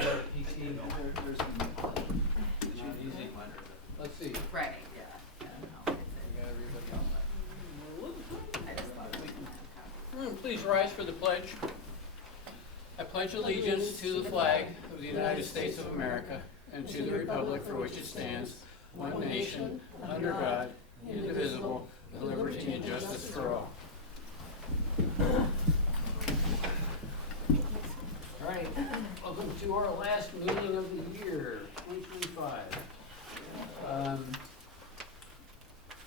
PT. There's Not easy. Let's see. Right, yeah. You got everybody else. I just thought it was Please rise for the pledge. I pledge allegiance to the flag of the United States of America and to the republic for which it stands, one nation, under God, indivisible, with liberty and justice for all. All right, welcome to our last meeting of the year, 2025.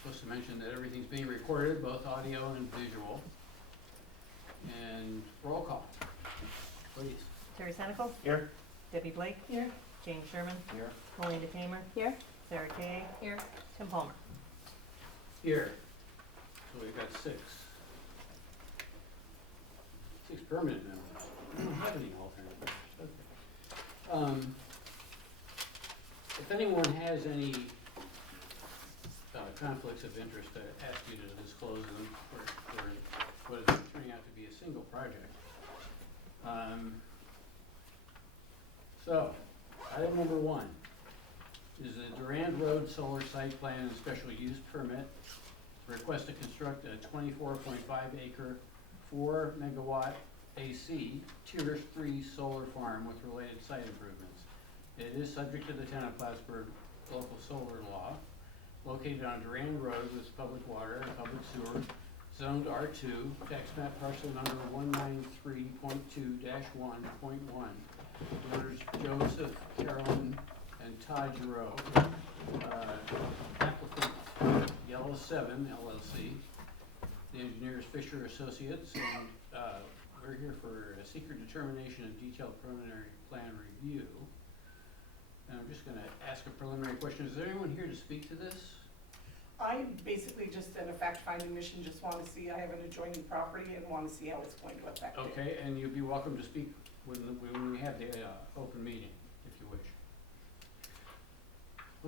Supposed to mention that everything's being recorded, both audio and visual. And roll call, please. Terry Senecal. Here. Debbie Blake. Here. James Sherman. Here. Melinda Tamer. Here. Sarah Kay. Here. Tim Palmer. Here. So we've got six permanent members. We don't have any alternate members. Okay. If anyone has any conflicts of interest, I ask you to disclose them for what is turning out to be a single project. So, item number 1 is the Durand Road Solar Site Plan and Special Use Permit. Request to construct a 24.5 acre, 4 megawatt AC Tier 3 solar farm with related site improvements. It is subject to the town of Plattsburgh local solar law. Located on Durand Road with public water and public sewer, zoned R2, tax map parcel number 193.2-1.1. Owners Joseph, Carolyn, and Todd Giroux. Applicant Yellow 7 LLC. The engineers Fisher Associates, and we're here for a secret determination and detailed preliminary plan review. And I'm just going to ask a preliminary question. Is there anyone here to speak to this? I basically just in a fact-finding mission, just want to see, I have an adjoining property and want to see how it's going to affect it. Okay, and you'd be welcome to speak when we have the open meeting, if you wish.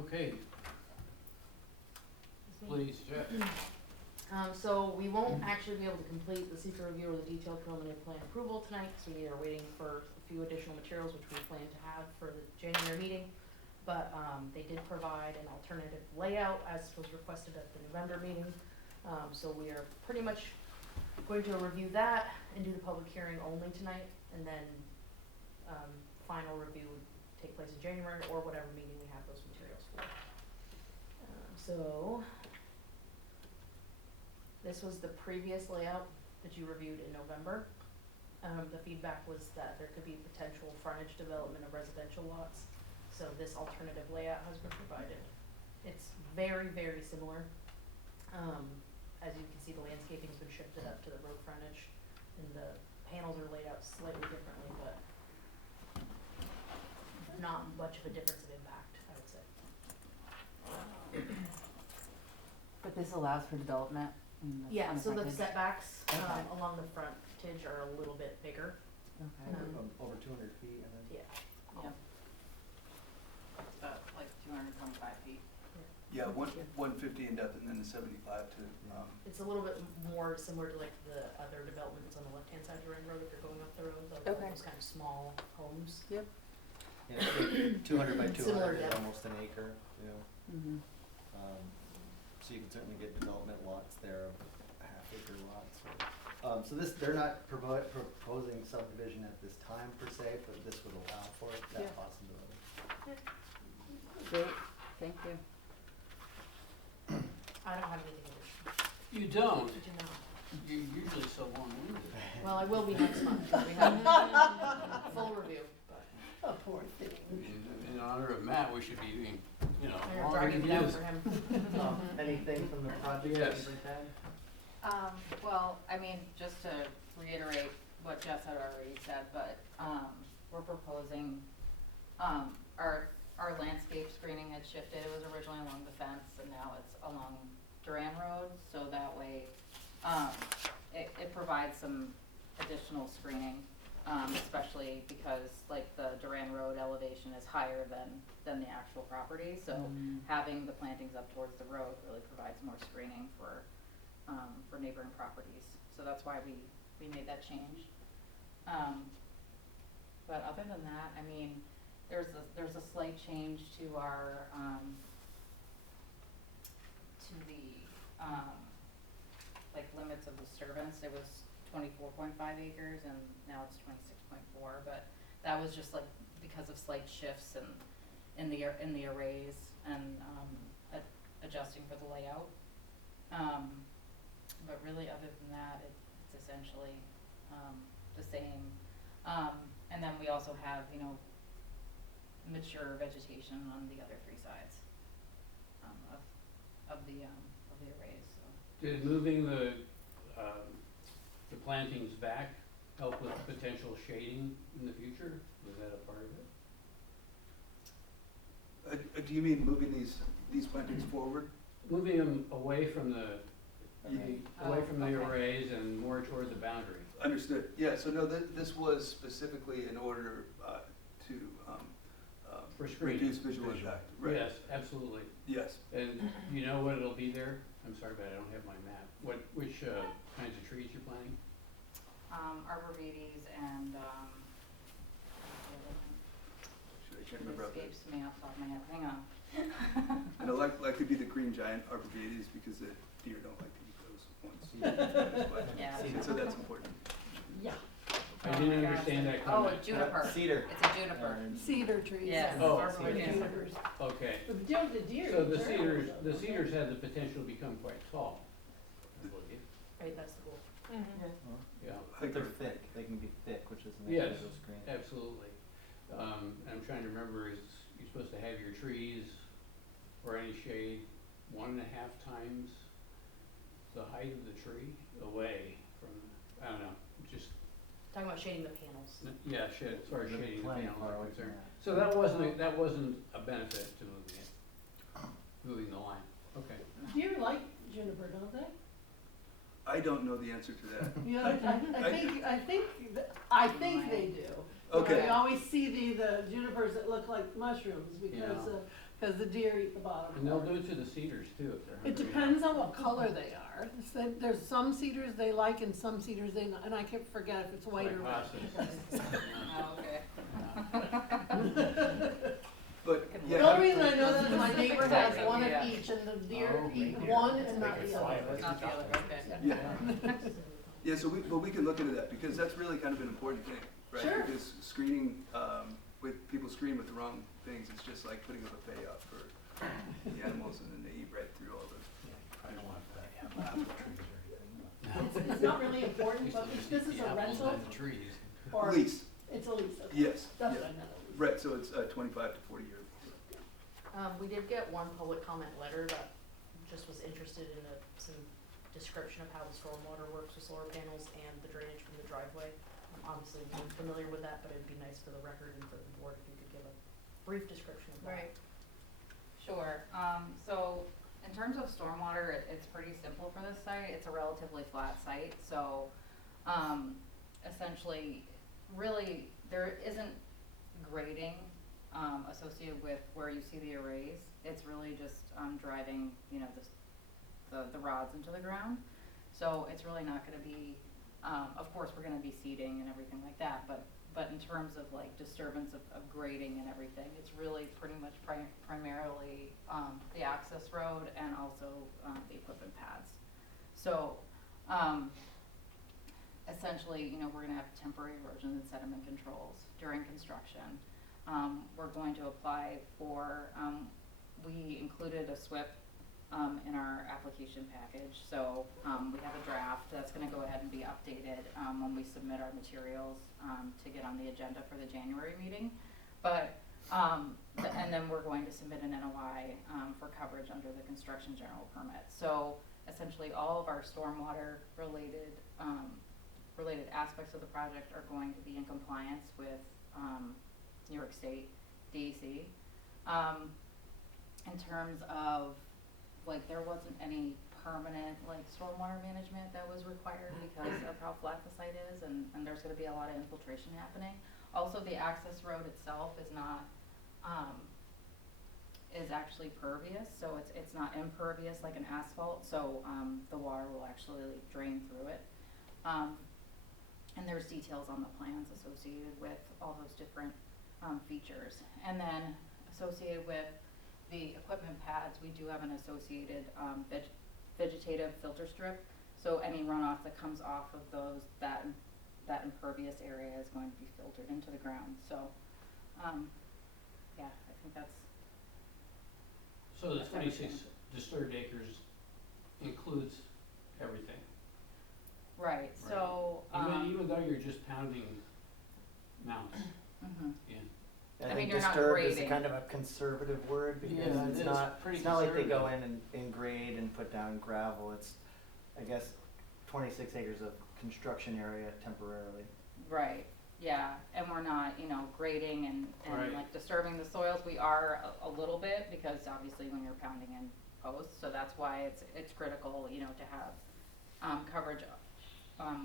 Okay. Please, Jeff. So we won't actually be able to complete the secret review or the detailed preliminary plan approval tonight, because we are waiting for a few additional materials, which we plan to have for the January meeting. But they did provide an alternative layout as was requested at the November meeting. So we are pretty much going to review that and do the public hearing only tonight, and then final review would take place in January or whatever meeting we have those materials for. So this was the previous layout that you reviewed in November. The feedback was that there could be potential frontage development of residential lots. So this alternative layout has been provided. It's very, very similar. As you can see, the landscaping's been shifted up to the road frontage, and the panels are laid out slightly differently, but not much of a difference of impact, I would say. But this allows for development? Yeah, so the setbacks Okay. along the frontage are a little bit bigger. Okay. Over 200 feet, and then. Yeah. Yeah. Like 225 feet. Yeah, 150 in depth and then the 75 to. It's a little bit more similar to like the other developments on the left-hand side of Durand Road if you're going up the road, Okay. those kind of small homes. Yep. Yeah, 200 by 200 Similar is depth. almost an acre, you know. Mm-hmm. So you can certainly get development lots there of half-acre lots. So this, they're not proposing subdivision at this time per se, but this would allow for it, that Yeah. possibility. Great, thank you. I don't have anything additional. You don't? Did you know? You're usually so long-winded. Well, I will be next month. We have full review, but Oh, poor thing. In honor of Matt, we should be doing, I'm long dragging it out reviews. for him. Anything from the project Yes. that you've had? Well, I mean, just to reiterate what Jess had already said, but we're proposing, our landscape screening had shifted. It was originally along the fence, and now it's along Durand Road, so that way it provides some additional screening, especially because like the Durand Road elevation is higher than the actual property, so having the plantings up towards the road really provides more screening for neighboring properties. So that's why we made that change. But other than that, I mean, there's a slight change to our, to the, like limits of disturbance. It was 24.5 acres and now it's 26.4, but that was just like because of slight shifts in the arrays and, adjusting for the layout. But really, other than that, it's essentially, the same. And then we also have, you know, mature vegetation on the other three sides, of the arrays, so. Did moving the plantings back help with potential shading in the future? Was that a part of it? Do you mean moving these plantings forward? Moving them away from the Okay. arrays and more toward the boundary. Understood. Yeah, so no, this was specifically in order to For screening. reduce visual impact. Right. Yes, absolutely. Yes. And you know what it'll be there? I'm sorry, but I don't have my map. Which kinds of trees you're planting? Arborvitaes and, I can't it remember. escapes me off the top of my head, hang on. And I like to be the green giant arborvitaes because the deer don't like to eat those ones. Yeah. So that's important. Yeah. I Oh didn't my gosh. understand that Oh, comment. a juniper. Cedar. It's a juniper. Cedar trees. Yes. Oh, Arborvitae. Junipers. Okay. But the deer. So the they're cedars, always the up. cedars have the potential to become quite tall, I believe. Right, that's the goal. Yeah. But they're thick, they can be thick, which is an Yes, unusual screen. absolutely. I'm trying to remember, you're supposed to have your trees or any shade 1.5 times the height of the tree away from, I don't know, just, Talking about shading the panels. yeah, as far as They're shading the plenty panels far are away from concerned. that. So that wasn't a benefit to moving the line. Okay. Deer like juniper, don't they? I don't know the answer to that. Yeah, I think they do. Okay. You always see the junipers that look like mushrooms because the deer eat the bottom. And they'll part. do it to the cedars too, if they're hungry. It depends on what color they are. It's that there's some cedars they like and some cedars they not, and I can't forget if it's white Like or red. hospice. Oh, okay. But, The yeah. only reason I know that is my neighbor has Exactly, one yeah. of each and the deer Oh, eat reindeer. one and not the other. Not the other, okay. Yeah. Yeah, so we can look into that because that's really kind of an important thing, right? Sure. Because screening, with people screen with the wrong things, it's just like putting a buffet out for the animals and then they eat right through all the. I don't want that, yeah, apple trees or anything. It's not really important, but if this is a rental Trees. or Lease, it's a lease, okay. yes, That's yeah. what I meant. Right, so it's 25 to 40 year. We did get one public comment letter that just was interested in some description of how the stormwater works with solar panels and the drainage from the driveway. Obviously, we're familiar with that, but it'd be nice for the record and for the board if you could give a brief description of that. Right. Sure, so in terms of stormwater, it's pretty simple for this site. It's a relatively flat site, so, essentially, really, there isn't grading, associated with where you see the arrays. It's really just, driving, you know, the rods into the ground. So it's really not gonna be, of course, we're gonna be seeding and everything like that, but in terms of like disturbance of grading and everything, it's really pretty much primarily, the access road and also, the equipment pads. So, essentially, you know, we're gonna have temporary erosion and sediment controls during construction. We're going to apply for, we included a SWIP in our application package, so we have a draft that's gonna go ahead and be updated when we submit our materials to get on the agenda for the January meeting. But, and then we're going to submit an NOI for coverage under the construction general permit. So essentially, all of our stormwater related aspects of the project are going to be in compliance with New York State DEC. In terms of, like, there wasn't any permanent, like, stormwater management that was required because of how flat the site is, and there's gonna be a lot of infiltration happening. Also, the access road itself is not, is actually pervious, so it's not impervious like an asphalt, so, the water will actually drain through it. And there's details on the plans associated with all those different features. And then associated with the equipment pads, we do have an associated, vegetative filter strip. So any runoff that comes off of those, that impervious area is going to be filtered into the ground. So, yeah, I think that's, So the That's 26 everything. disturbed acres includes everything? right, so, Even though you're just pounding mounts mhm. in? I mean, think you're not disturbed is grading. kind of a conservative word because Yeah, it it's is. not, Pretty it's not like they go conservative. in and grade and put down gravel. It's, I guess, 26 acres of construction area temporarily. Right, yeah, and we're not, grading and Right. like disturbing the soils, we are a little bit, because obviously when you're pounding in posts, so that's why it's critical, to have, coverage,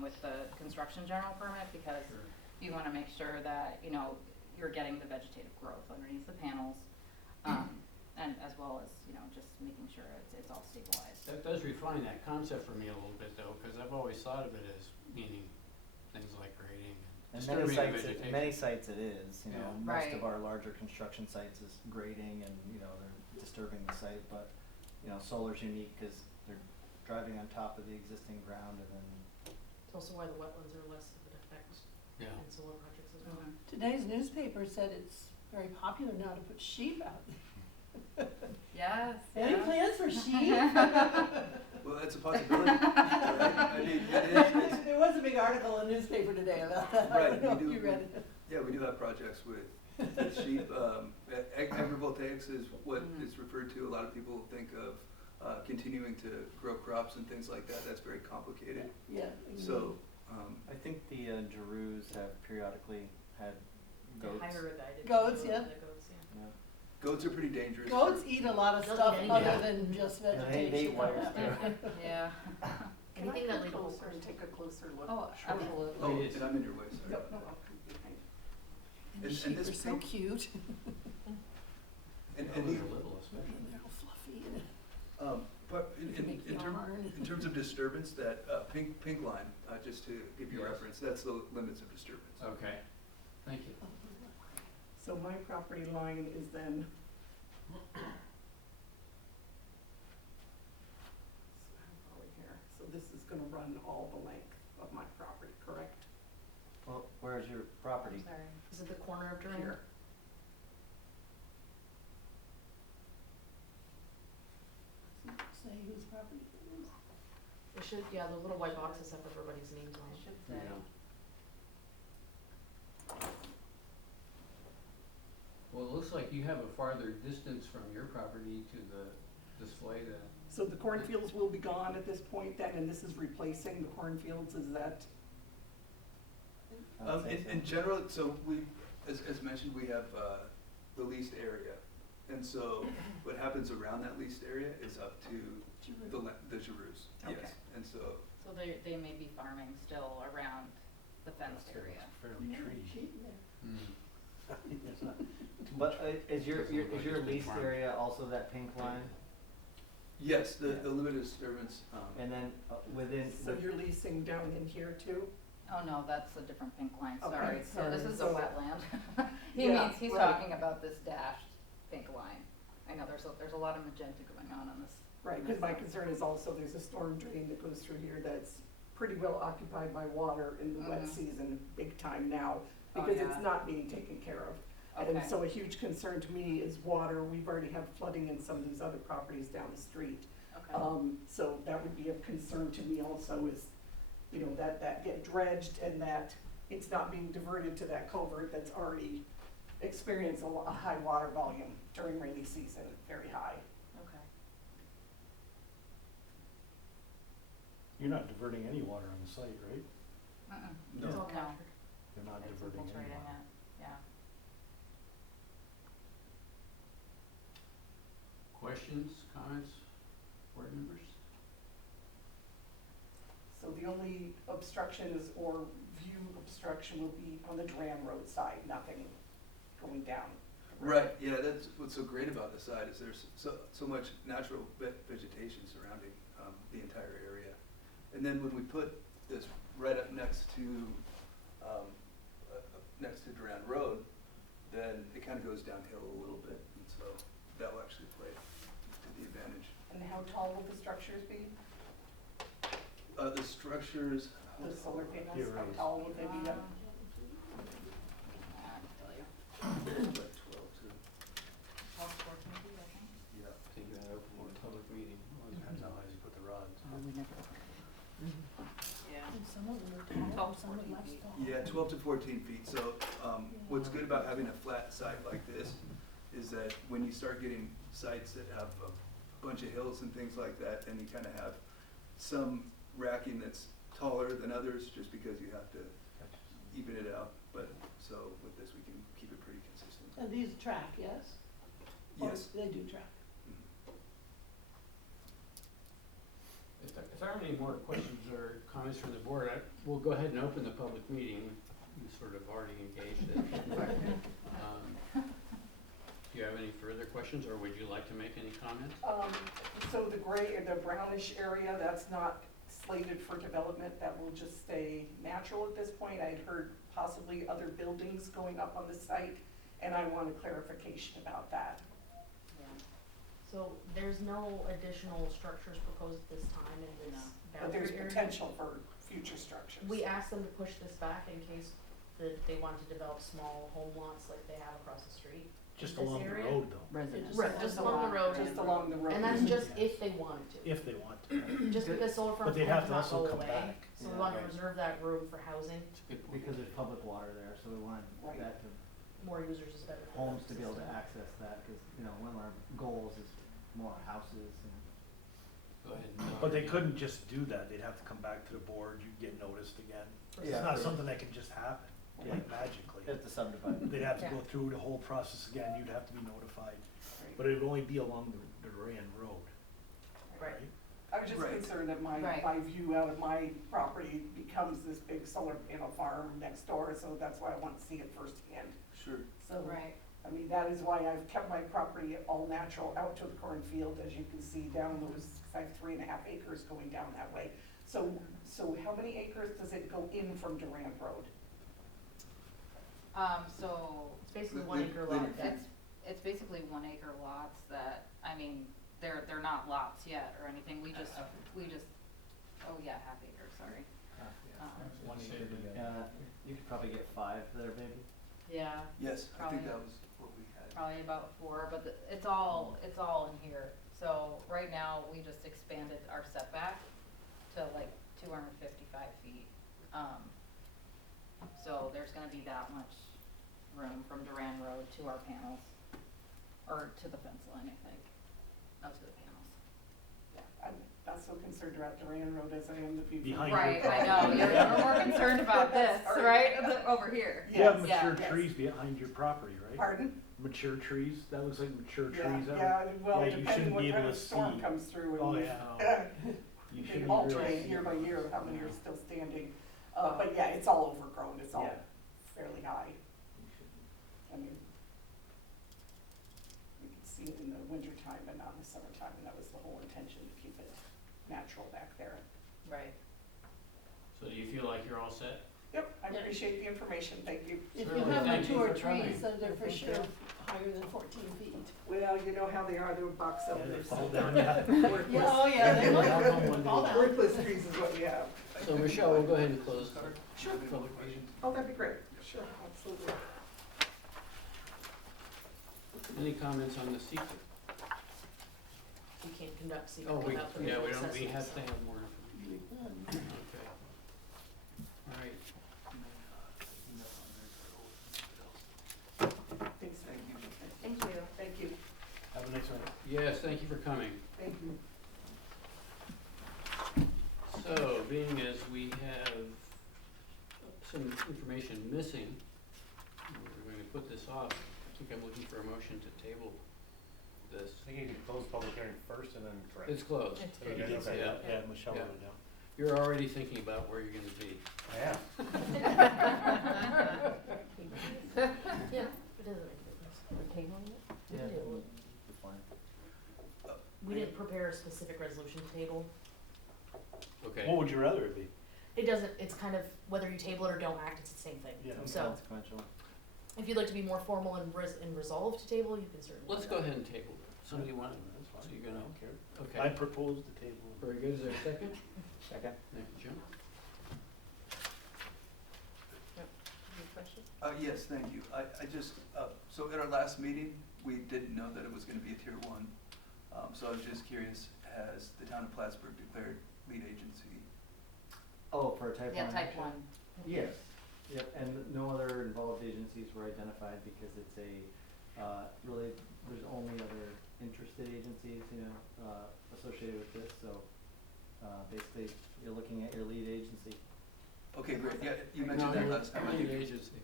with the construction general permit, because Sure. you wanna make sure that, you're getting the vegetative growth underneath the panels, and as well as, just making sure it's all stabilized. That does refine that concept for me a little bit though, because I've always thought of it as meaning things like grading and And disturbing the vegetation. many sites it is, Yeah. most Right. of our larger construction sites is grading and, they're disturbing the site, but, solar's unique because they're driving on top of the existing ground and then, It's also why the wetlands are less of an effect Yeah. in solar projects as well. Mhm. Today's newspaper said it's very popular now to put sheep out. Yes, Any yeah. plans for sheep? Well, that's a possibility, right? I mean, it's, There was a big article in the newspaper today about that. I Right, don't know we if do- you read it. yeah, we do have projects with sheep. Agrivoltaics is what Mhm. is referred to. A lot of people think of continuing to grow crops and things like that. That's very complicated. Yeah. So, I think the Giroux have periodically had The goats. hybridized Goats, yeah. The goats, yeah. Yeah. goats are pretty dangerous. Goats eat a lot of They'll stuff eat other anything. than just Yeah, they vegetation. eat wires too. Yeah. Can I Anything that come leads to closer horses. and take a closer look? Oh, Sure. absolutely. Oh, Please. and I'm in your way, sorry. Yep, no, I'll be behind. And Sheep this are so pink- cute. And When these, they're little especially. And they're all fluffy. but You can make yarn. in terms of disturbance, that pink line, just to give you Yes. reference, that's the limits of disturbance. Okay, thank you. So my property line is then. So how far are we here? So this is gonna run all the length of my property, correct? Well, where's your property? Sorry. Is it the corner of Durand? Here. Say whose property it is. It should, yeah, the little white boxes have everybody's names on I it. should say. Yeah. Well, it looks like you have a farther distance from your property to the display that, So the cornfields will be gone at this point then, and this is replacing the cornfields, is that? I would say so. In general, so we, as mentioned, we have the leased area. And so what happens around that leased area is up to the Giroux, yes. Okay. And so, So they may be farming still around the fenced area. Fairly Sheep there. But is your Doesn't look like leased it's been farmed. area also that pink line? yes, the Yeah. limited disturbance, And then within, So you're leasing down in here too? Oh, no, that's a different pink line, Okay, sorry. So this sorry. is a So- wetland. Yeah, He's right. talking about this dashed pink line. I know there's a lot of magenta going on this. Right, because my concern is also there's a storm drain that goes through here that's pretty well occupied by water in the wet Mhm. season, big time now, Oh, because yeah. it's not being taken care of. Okay. And so a huge concern to me is water. We've already had flooding in some of these other properties down the street. Okay. So that would be a concern to me also is, that get dredged and that it's not being diverted to that culvert that's already experienced a high water volume during rainy season, very high. Okay. You're not diverting any water on the site, right? Mm-mm. No. It's all No. captured. You're not It's diverting any infiltrating water. it, yeah. questions, comments, board members? So the only obstruction is, or view obstruction will be on the Duran Road side, nothing going down. the road. right, yeah, that's what's so great about the site is there's so much natural vegetation surrounding the entire area. And then when we put this right up next to Durand Road, then it kind of goes downhill a little bit, and so that will actually play to the advantage. And how tall will the structures be? The structures, The solar panels, Here how it is. tall will they be up? I can tell you. like 12 to, 12, 14 feet, I think. yeah. I think you had open for a public meeting. Depends how high you put the rods. Yeah. And some of them are tall, 12, some are 14 less feet. tall. Yeah, 12 to 14 feet. So what's good about having a flat site like this is that when you start getting sites that have a bunch of hills and things like that, then you kind of have some racking that's taller than others just because you have to even it out. But so with this, we can keep it pretty consistent. And these track, yes? Or Yes. They do track. If there aren't any more questions or comments from the board, we'll go ahead and open the public meeting. You sort of already engaged it. Do you have any further questions, or would you like to make any comments? So the gray, or the brownish area, that's not slated for development, that will just stay natural at this point? I'd heard possibly other buildings going up on the site, and I want a clarification about that. Yeah. So there's no additional structures proposed at this time in this But there's boundary area. potential for future structures. We asked them to push this back in case that they wanted to develop small home lots like they have across the street. Just This along the area? road though, Residents. Right, just along the road. Just along the road. And that's just if they wanted to. if they want to. Just because solar But farms they'd will have to not also go come away, back. so we Yeah, wanna right. reserve that room for housing, Good point. Because there's public water there, so we want Right. that to, more users is better for homes the to be able to system. access that, cause, you know, one of our goals is more houses and. Go ahead. But they couldn't just do that, they'd have to come back to the board, you'd get noticed again. It's Yeah. not something that can just happen, Yeah. like magically. Have to subdivide. They'd have to Yeah. go through the whole process again, you'd have to be notified, Right. but it would only be along the Duran Road, Right. right? I was just Right. concerned that my Right. view out of my property becomes this big solar panel farm next door, so that's why I want to see it firsthand. Sure. So, Right. I mean, that is why I've kept my property all natural out to the cornfield, as you can see down those, I have 3.5 acres going down that way. So how many acres does it go in from Durand Road? So It's basically Li- 1 li- acre linear lot. feet. it's basically 1 acre lots that, I mean, they're not lots yet or anything, we just, oh yeah, half acre, sorry. One acre, you could probably get 5 there, maybe. Yeah, Yes, I Probably. think that was what we had. probably about 4, but it's all in here. So right now, we just expanded our setback to like 255 feet. So there's gonna be that much room from Duran Road to our panels, or to the fence line, I think, up to the panels. I'm not so concerned about Durand Road as I am the people. Behind your Right, I property. know, you're more concerned about this, Sorry. right, over here. You have Yes, mature yes. trees behind your property, right? Pardon? Mature trees, that looks like mature Yeah, trees out. yeah, well, Yeah, you depending shouldn't what be kind able of to storm see. comes through. Oh, and yeah. You They shouldn't be really alternate see year by it. year how many are still standing. But yeah, it's all overgrown, it's all Yeah. fairly high. You shouldn't. I mean, you can see it in the wintertime, but not in the summertime, and that was the whole intention, to keep it natural back there. Right. So do you feel like you're all set? Yep, I Yeah. appreciate the information, thank you. If you Certainly. have Thank you mature for coming. trees, then they're for Thank sure you. higher than 14 feet. Well, you know how they are, they'll box up. Yeah, they their fall stuff. down, yeah. Worthless. Yeah, oh yeah, they Fall will. down one Fall day. down. Worthless trees is what we have. So Michelle, we'll go ahead and close the Sure. public meeting. Oh, that'd be great, sure, absolutely. Any comments on the secret? You can't conduct secret Oh, without the we visual don't, we assessment, have to so. have more information. Okay. All right. Thanks, Thank you. Thank you. Thank you, Have a nice one. Yes, thank you for coming. thank you. So, being as we have some information missing, we're going to put this off. I think I'm looking for a motion to table this. I think you could close public hearing first and then correct. It's closed. It's Okay, good. okay. Yeah. Yeah, Michelle Yeah. wrote it down. You're already thinking about where you're going to be. I am. Yeah, it doesn't make a difference. We're tabling it? We can Yeah. table it. Fine. We didn't prepare a specific resolution to table. Okay. What would you rather it be? It doesn't, it's kind of, whether you table it or don't act, it's the same thing. Yeah. So, Consequential. If you'd like to be more formal and resolve to table, you can certainly. Let's do go that. ahead and table it. Somebody want, so you're gonna, okay. I propose the table. Very good, is there a second? Second. Thank you, Jim. Any questions? Yes, thank you. I just, so at our last meeting, we didn't know that it was gonna be a tier 1. So I was just curious, has the town of Plattsburgh declared lead agency? Oh, for a type 1? Yeah, type 1. Yes, yep, and no other involved agencies were identified because it's really, there's only other interested agencies, associated with this, so, basically, you're looking at your lead agency. Okay, great. Yeah, you mentioned that last time. I Lead think- agency.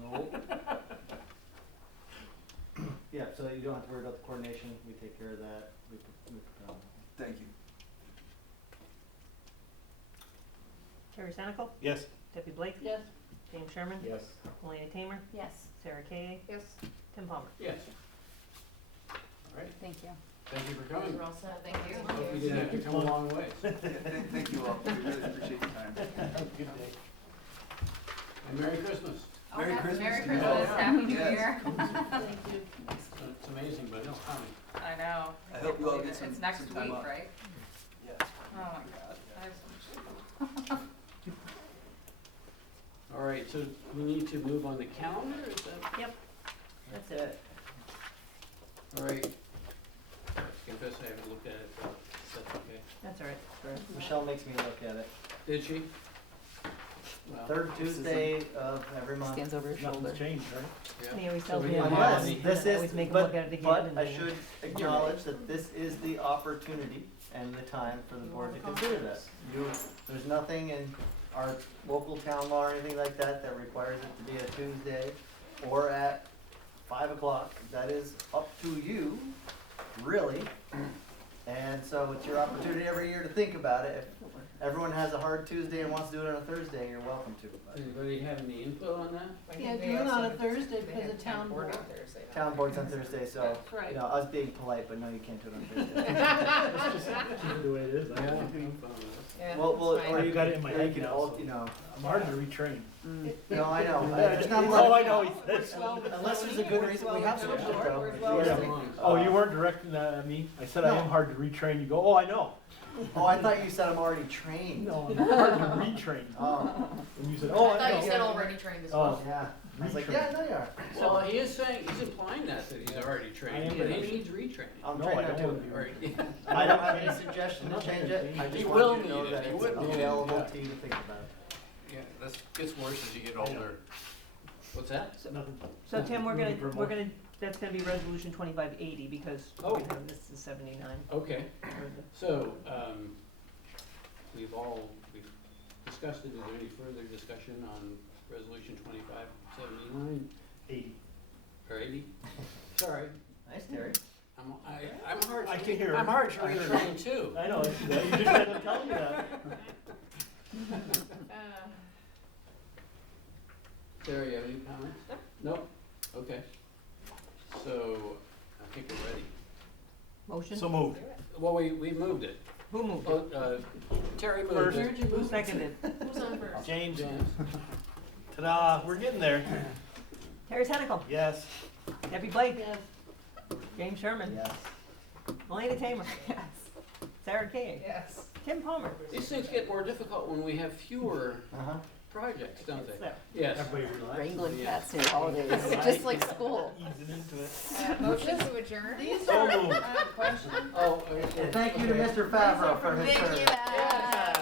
No. Yeah, so you don't have to worry about the coordination, we take care of that, Thank you. Terry Senical, Yes. Debbie Blake, Yes, James Sherman, Yes. Elena Tamer, Yes. Sarah Kay, Yes. Tim Palmer. Yes. All right, Thank you. thank you for Those coming. are all set. Thank you. Hope you didn't have to come a long way. Yeah, thank you all. We really appreciate your time. Good day. And Merry Christmas. Oh, Merry Christmas Merry to you Christmas, all. Happy New Yes. Year. Thank you. It's amazing, but it's coming. I know. I hope you all can't get believe it. It's some next time week, off. right? Yes. Oh my god. I have so much. All right, so we need to move on the calendar, is that? Yep, that's it. All right. I confess I haven't looked at it, but that's okay. That's all right. Sure. Michelle makes me look at it. Did she? Well, Third Tuesday of every month. Stands over his shoulder. Nothing's changed, right? yeah. And he always So tells we me need I'm to wrong. have Unless the- this I is, always make him but, look at it again but and I then- should acknowledge that this is the opportunity and the time for the board to consider this. There's nothing in our local town law or anything like that that requires it to be a Tuesday or at 5 o'clock. That is up to you, really. And so it's your opportunity every year to think about it. If everyone has a hard Tuesday and wants to do it on a Thursday, you're welcome to. But Anybody have any input on that? yeah, do it on a Thursday because of town board. town board's on Thursday, so, That's right. us being polite, but no, you can't do it on Thursday. Let's just keep it the way it is. Yeah, I I'm think fine with Yeah, Well, that's or fine. you I've got it in my or head you can now, all, so- I'm hard to retrain. No, I know. There's not a Oh, lot- I know, he says. Unless there's a good reason, we have switched it though. Works well Yeah. with me. Oh, you weren't directing that at me? I said I No. am hard to retrain. You go, oh, I know. Oh, I thought you said I'm already trained. No, I'm hard to retrain. Oh, And you said, oh, I I thought know. you said already trained as Oh. well. yeah. I was like, yeah, I know you are. Well, he is saying, he's implying that he's already I trained, am, but but he I- needs retraining. I'm No, trained I now don't too. wanna be All right. I don't have any suggestion to change it. I He just will want you to know need it. that He it's would need it, available yeah. to you to think about. Yeah, that gets worse as you get older. What's that? Nothing. So Tim, we're Moving for more. gonna, that's gonna be resolution 2580 because Oh. we have this is 79. Okay, so, we've discussed it. Is there any further discussion on resolution 2579 80. or 80? Sorry, Nice, Terry. I'm hard. I can hear I'm it. hard to I heard it. retrain too. I know, you just had to tell me that. Sarah, you have any comments? Nope. Okay. So, I think we're ready. Motion? So moved. Well, we moved it. Who moved Oh, it? Terry moved First. it. Who seconded? Who's on first? James, James. ta-da, we're getting there. Terry Senical, Yes. Debbie Blake, Yes, James Sherman, Yes. Elena Tamer, Yes. Sarah Kay, Yes. Tim Palmer. These things get more difficult when we have fewer Uh-huh. projects, don't It's they? there. Yes. Everybody relax. Wrangling Yeah. cats near holidays, just like school. Easing into it. Motion to adjourn? these So are, moved. I have a question. Oh, And thank you to Mr. Favreau for his service. Yeah.